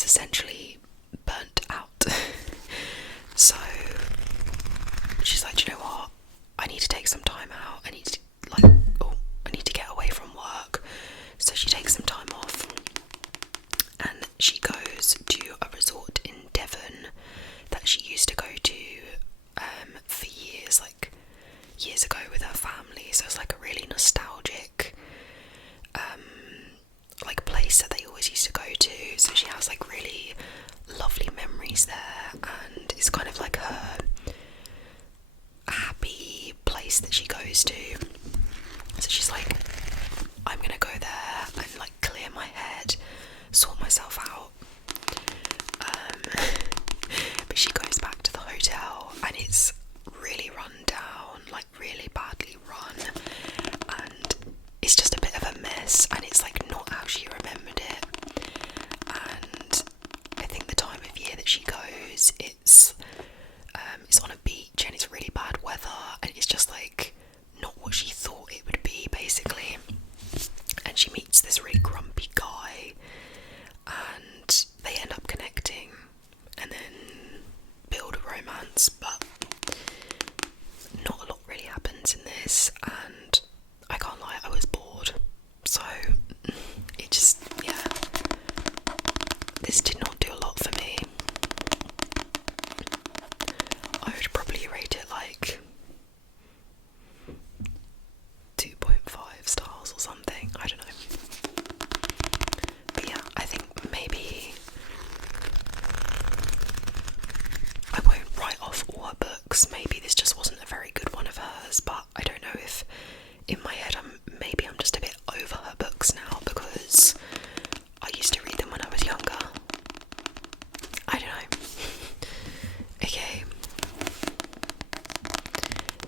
is essentially burnt out. So she's like, do you know what? I need to take some time out. I need to get away from work. So she takes some time off, and she goes to a resort in Devon that she used to go to for years, like years ago with her family. So it's like a really nostalgic like place that they always used to go to. So she has like really lovely memories there, and it's kind of like her happy place that she goes to. So she's like, I'm gonna go there and like clear my head, sort myself out. But she goes back to the hotel and it's really run down, like really badly run, and it's just a bit of a mess, and it's like not how she remembered it. And I think the time of year that she goes, it's on a beach and it's really bad weather, and it's just like not what she thought it would be, basically. And she meets this really grumpy guy, and they end up connecting and then build a romance, but not a lot really happens in this, and I can't lie, I was bored. So it just, yeah, this did not do a lot for me. I would probably rate it like 2.5 stars or something, I don't know. But yeah, I think maybe I won't write off all her books. Maybe this just wasn't a very good one of hers, but I don't know if in my head maybe I'm just a bit over her books now, because I used to read them when I was younger. I don't know. Okay.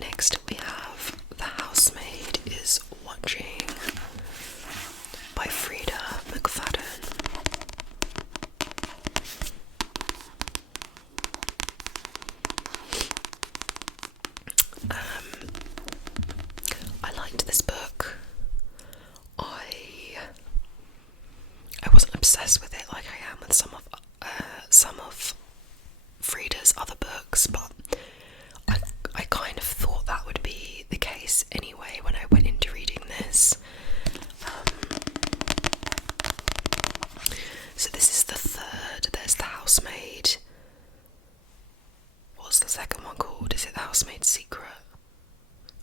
Next we have The Housemaid is Watching by Frida McFadden. I liked this book. I wasn't obsessed with it like I am with some of Frida's other books, but I kind of thought that would be the case anyway when I went into reading this. So this is the third. There's The Housemaid. What's the second one called? Is it The Housemaid's Secret?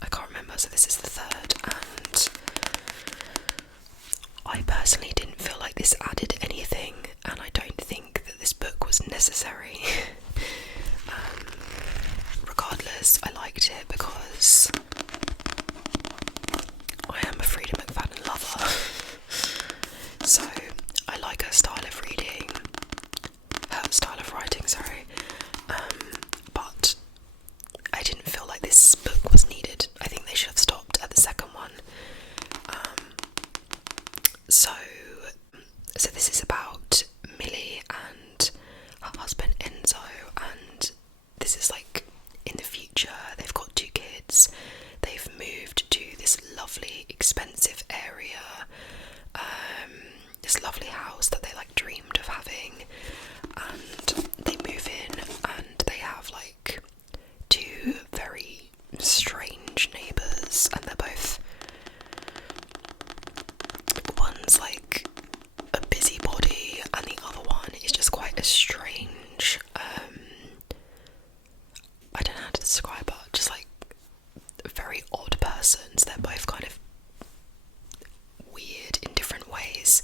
I can't remember. So this is the third, and I personally didn't feel like this added anything, and I don't think that this book was necessary. Regardless, I liked it because I am a Frida McFadden lover. So I like her style of reading, her style of writing, sorry. But I didn't feel like this book was needed. I think they should have stopped at the second one. So this is about Millie and her husband Enzo, and this is like in the future. They've got 2 kids. They've moved to this lovely, expensive area, this lovely house that they like dreamed of having, and they move in, and they have like 2 very strange neighbours, and they're both, one's like a busybody and the other one is just quite a strange, I don't know how to describe her, just like very odd persons. They're both kind of weird in different ways.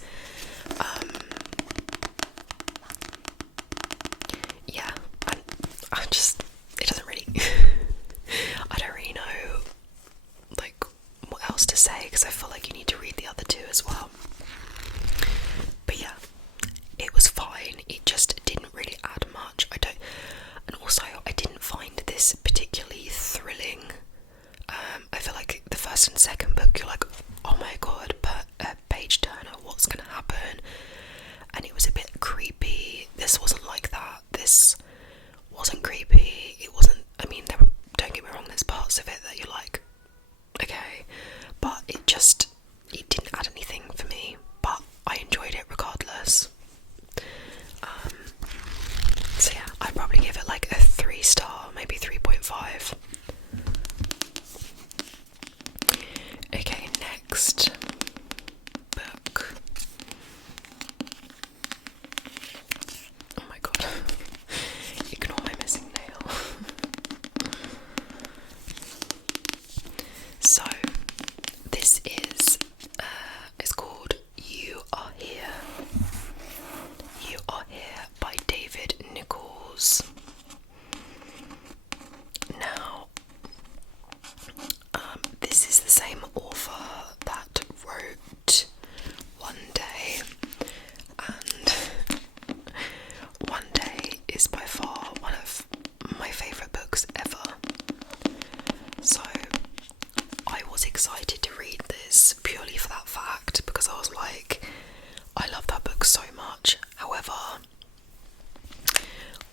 However,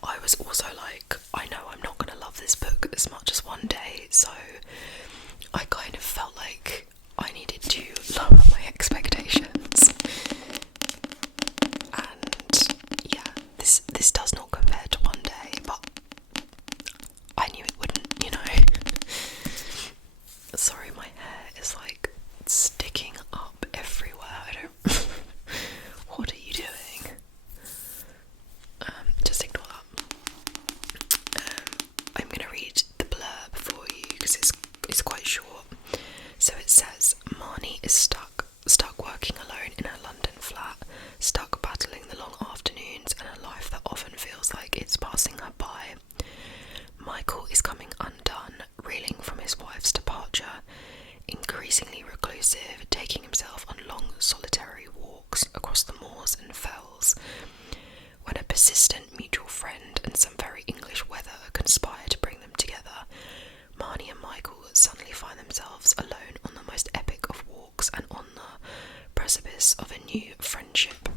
I was also like, I know I'm not going to love this book as much as One Day, so I kind of felt like I needed to lower my expectations. And yeah, this does not compare to One Day, but I knew it wouldn't, you know. Sorry, my hair is like sticking up everywhere. I don't. What are you doing? Just ignore that. I'm gonna read the blurb for you because it's quite short. So it says, Marnie is stuck working alone in her London flat, stuck battling the long afternoons and a life that often feels like it's passing her by. Michael is coming undone, reeling from his wife's departure, increasingly reclusive, taking himself on long solitary walks across the moors and fells, when a persistent mutual friend and some very English weather conspire to bring them together. Marnie and Michael suddenly find themselves alone on the most epic of walks and on the precipice of a new friendship.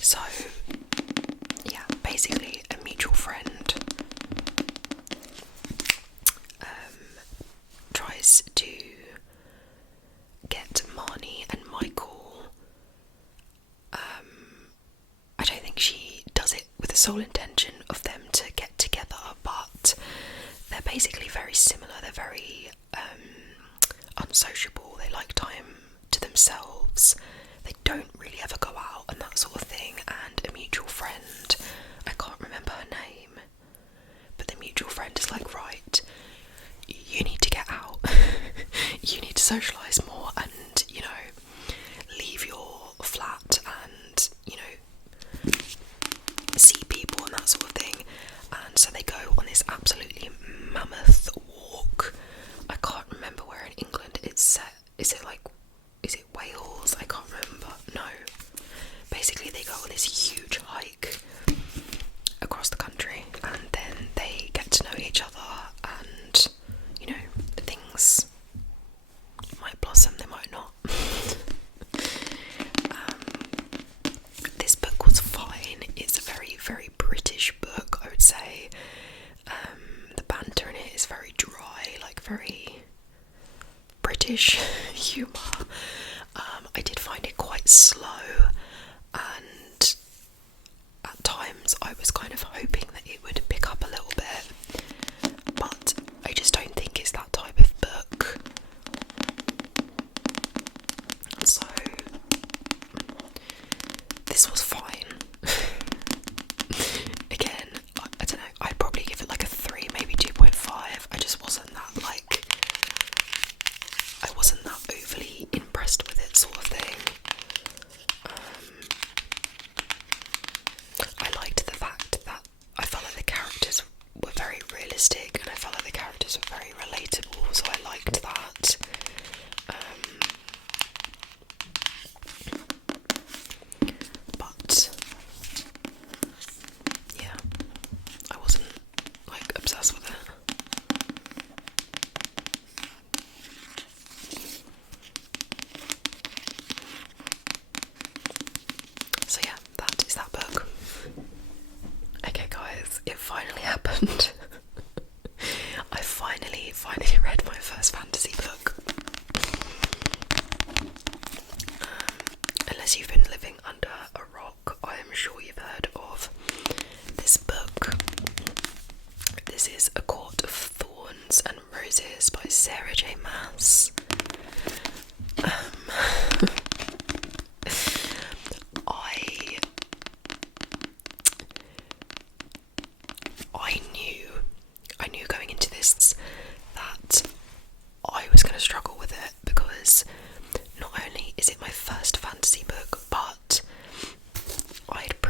So, yeah, basically a mutual friend tries to get Marnie and Michael. I don't think she does it with the sole intention of them to get together, but they're basically very similar. They're very unsociable. They like time to themselves. They don't really ever go out and that sort of thing. And a mutual friend, I can't remember her name, but the mutual friend is like, right, you need to get out. You need to socialise more and, you know, leave your flat and, you know, see people and that sort of thing. And so they go on this absolutely mammoth walk. I can't remember where in England it's set. Is it Wales? I can't remember. No. Basically they go on this huge hike across the country, and then they get to know each other, and, you know, things might blossom, they might not. This book was fine. It's a very, very British book, I would say. The banter in it is very dry, like very British humour. I did find it quite slow, and at times I was kind of hoping that it would pick up a little bit, but I just don't think it's that type of book. So this was fine. Again, I don't know, I'd probably give it like a 3, maybe 2.5. I just wasn't that, like, I wasn't that overly impressed with it, sort of thing. I liked the fact that I felt like the characters were very realistic, and I felt like the characters were very relatable, so I liked that. But yeah, I wasn't like obsessed with it. So yeah, that is that book. Okay guys, it finally happened. I finally read my first fantasy book. Unless you've been living under a rock, I am sure you've heard of this book. This is A Court of Thorns and Roses by Sarah J. Maas. I knew going into this that I was going to struggle with it, because not only is it my first fantasy book, but I'd heard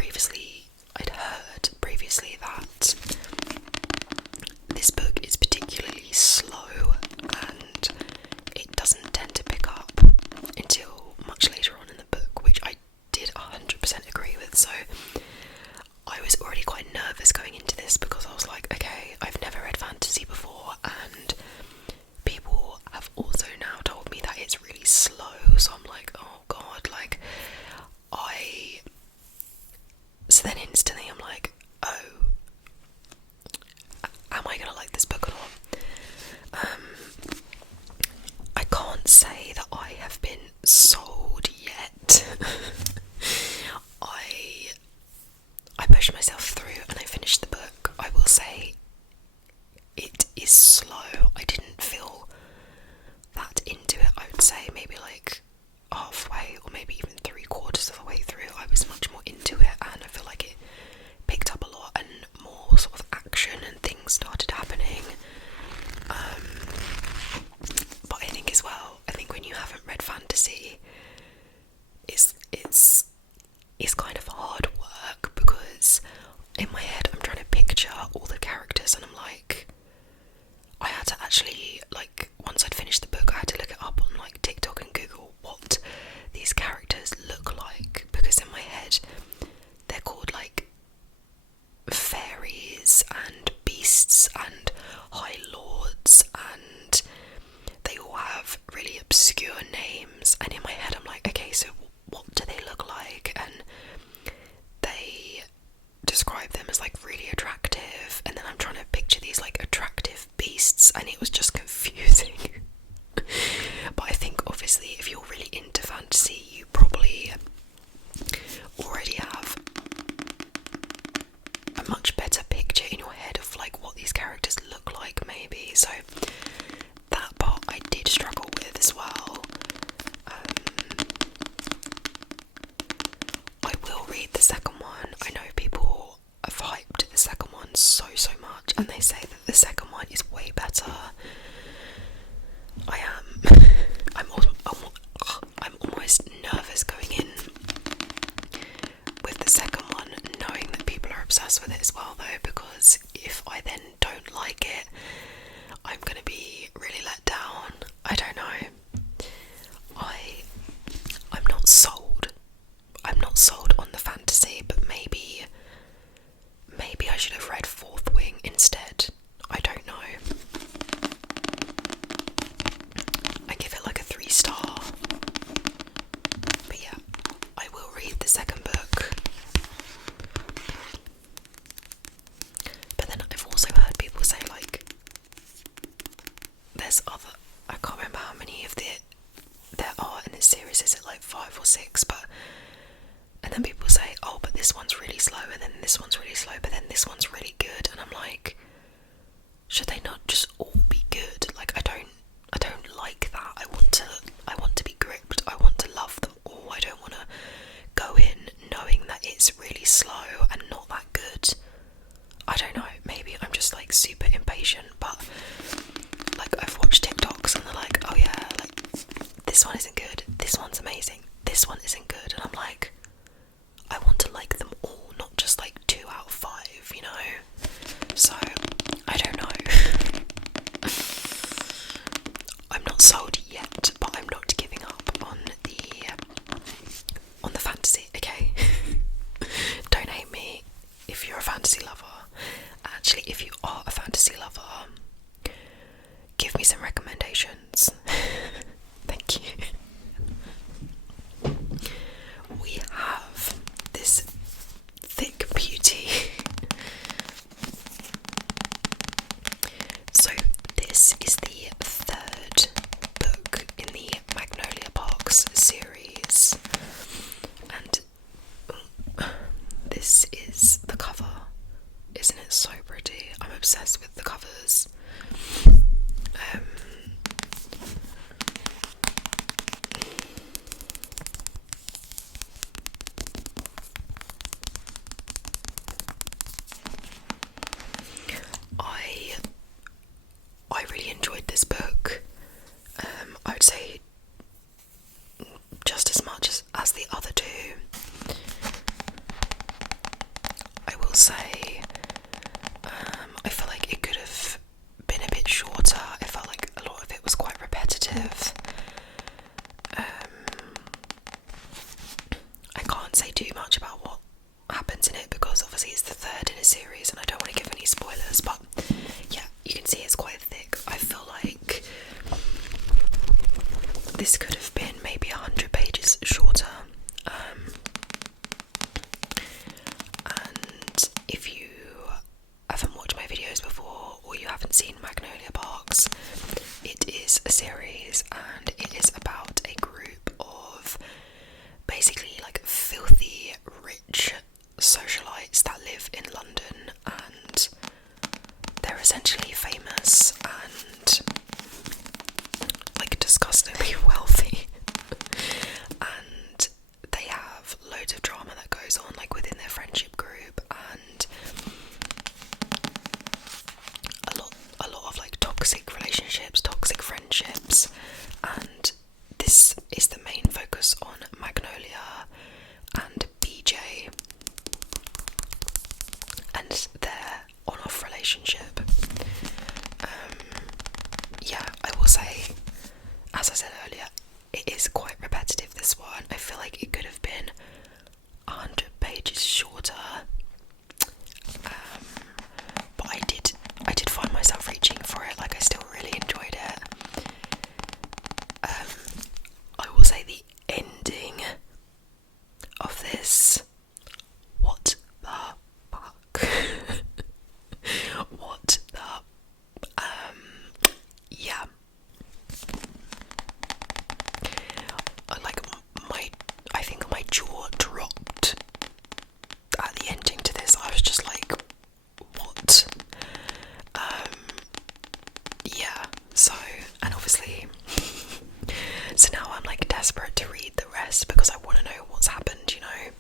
previously that this book is particularly slow, and will read the second one. I know people have hyped the second one so much, and they say that the second one is way better. I'm almost nervous going in with the second one, knowing that people are obsessed with it as well, though, because if I then don't like it, I'm gonna be really let down. I don't know. I'm not sold. I'm not sold on the fantasy, but maybe I should have read Fourth Wing instead. I don't know. I give it like a 3-star. But yeah, I will read the second book. But then I've also heard people say, like, there's other, I can't remember how many of there are in this series, is it like 5 or 6, but, and then people say, oh, but this one's really slow, and then this one's really slow, but then this one's really good, and I'm like, should they not just all be good? Like, I don't like that. I want to be gripped. I want to love them all. I don't want to go in knowing that it's really slow and not that good. I don't know, maybe I'm just like super impatient, but like I've watched TikToks and they're like, oh yeah, like this one isn't good, this one's amazing, this one isn't good, and I'm like, I want to like them all, not just like 2 out of 5, you know? So, I don't know. I'm not sold yet, but I'm not giving up on the fantasy, okay? Don't hate me if you're a fantasy lover. Actually, if you are a fantasy lover, give me some recommendations. Thank you. We have this thick beauty. So this is the 3rd book in the Magnolia Parks series, and this is the cover. Isn't it so pretty? I'm obsessed with the covers. I really enjoyed this book. I would say just as much as the other 2. I will say, I feel like it could have been a bit shorter. I felt like a lot of it was quite repetitive. I can't say too much about what happens in it because obviously it's the 3rd in a series and I don't want to give any spoilers, but yeah, you can see it's quite thick. I feel like this could have been maybe 100 pages shorter. And if you haven't watched my videos before or you haven't seen Magnolia Parks, it is a series and it is about a group of basically like filthy rich socialites that live in London, and they're essentially famous and like disgustingly wealthy. And they have loads of drama that goes on like within their friendship group, and a lot of like toxic relationships, toxic friendships, and this is the main focus on Magnolia and BJ and their on-off relationship. Yeah, I will say, as I said earlier, it is quite repetitive, this one. I feel like it could have been 100 pages shorter. But I did find myself reaching for it, like I still really enjoyed it. I will say the ending of this, what the fuck? What the, yeah. I think my jaw dropped at the ending to this. I was just like, what? Yeah, so, and obviously, so now I'm like desperate to read the rest because I want to know what's happened, you know?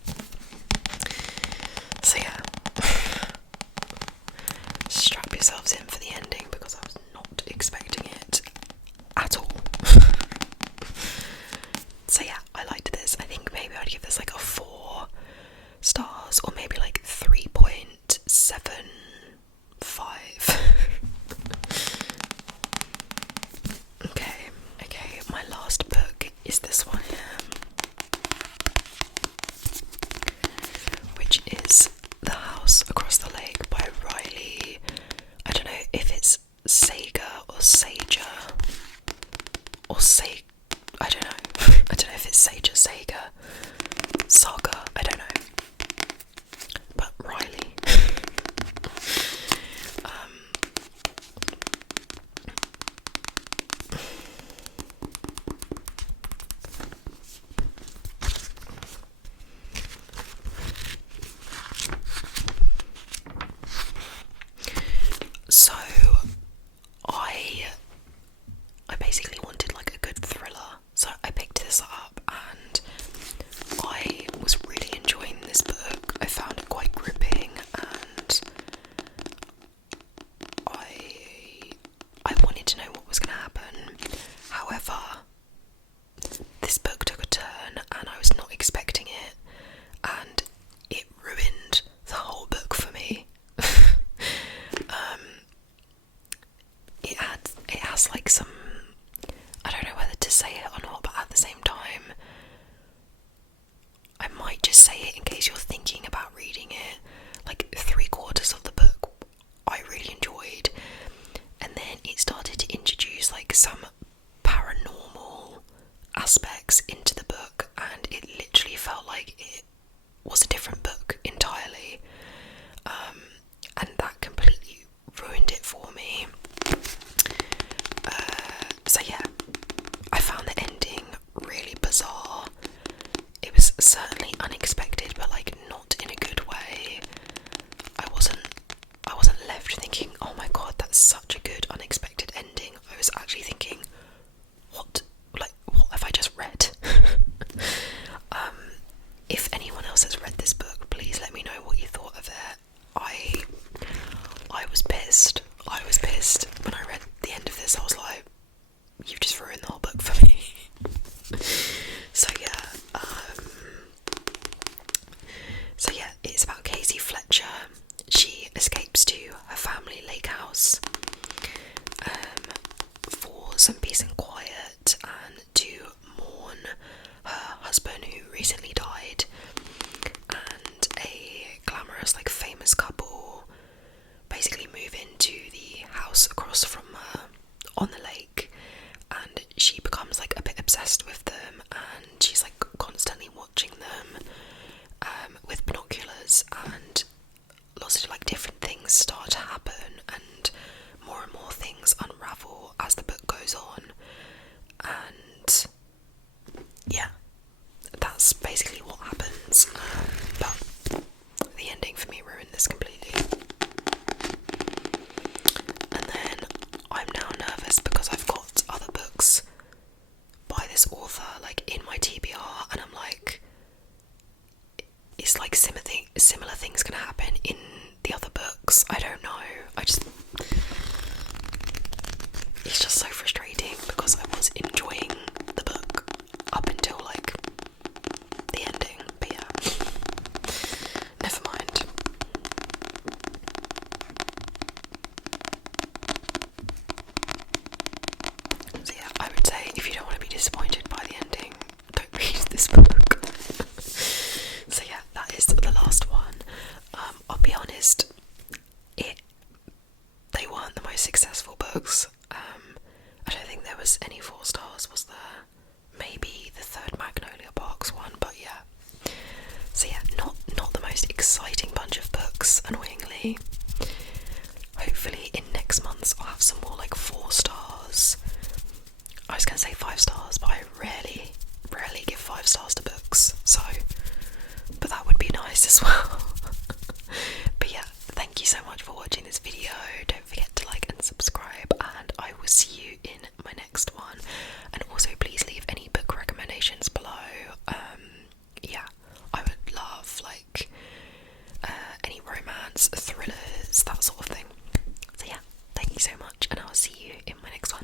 just say it in case you're thinking about reading it. Like 3/4 of the book I really enjoyed, and then it started to introduce like some paranormal aspects into the book, and it literally felt like it was a different book entirely, and that completely ruined it for me. So yeah, I found the ending really bizarre. It was certainly unexpected, but like not in a good way. I wasn't left thinking, oh my god, that's such a good unexpected ending. I was actually thinking, what have I just read? If anyone else has read this book, please let me know what you thought of it. I was pissed. I was pissed when I read the end of this. I was like, you've just ruined the whole book for me. So yeah, it's about Casey Fletcher. She escapes to her family lake house for some peace and quiet, and to mourn her husband who recently died, and a glamorous, like, famous couple basically move into the house across from her on the lake, and she becomes like a bit obsessed with them, and she's like constantly watching them with binoculars, and lots of like different things start to happen, and more things unravel as the book goes on. And yeah, that's basically what happens. But the ending for me ruined this completely. And then I'm now nervous because I've got other books by this author like in my TBR, and I'm like, it's like similar things can happen in the other books. I don't know. It's just so frustrating because I was enjoying the book up until like the ending. But yeah, never mind. So yeah, I would say if you don't want to be disappointed by the ending, don't read this book. So yeah, that is the last one. I'll be honest, they weren't the most successful books. I don't think there was any 4 stars, was there? Maybe the third Magnolia Parks one, but yeah. So yeah, not the most exciting bunch of books, annoyingly. Hopefully in next month's I'll have some more like 4 stars. I was going to say 5 stars, but I rarely give 5 stars to books, so, but that would be nice as well. But yeah, thank you so much for watching this video. Don't forget to like and subscribe, and I will see you in my next one. And also please leave any book recommendations below. Yeah, I would love like any romance, thrillers, that sort of thing. So yeah, thank you so much, and I'll see you in my next one.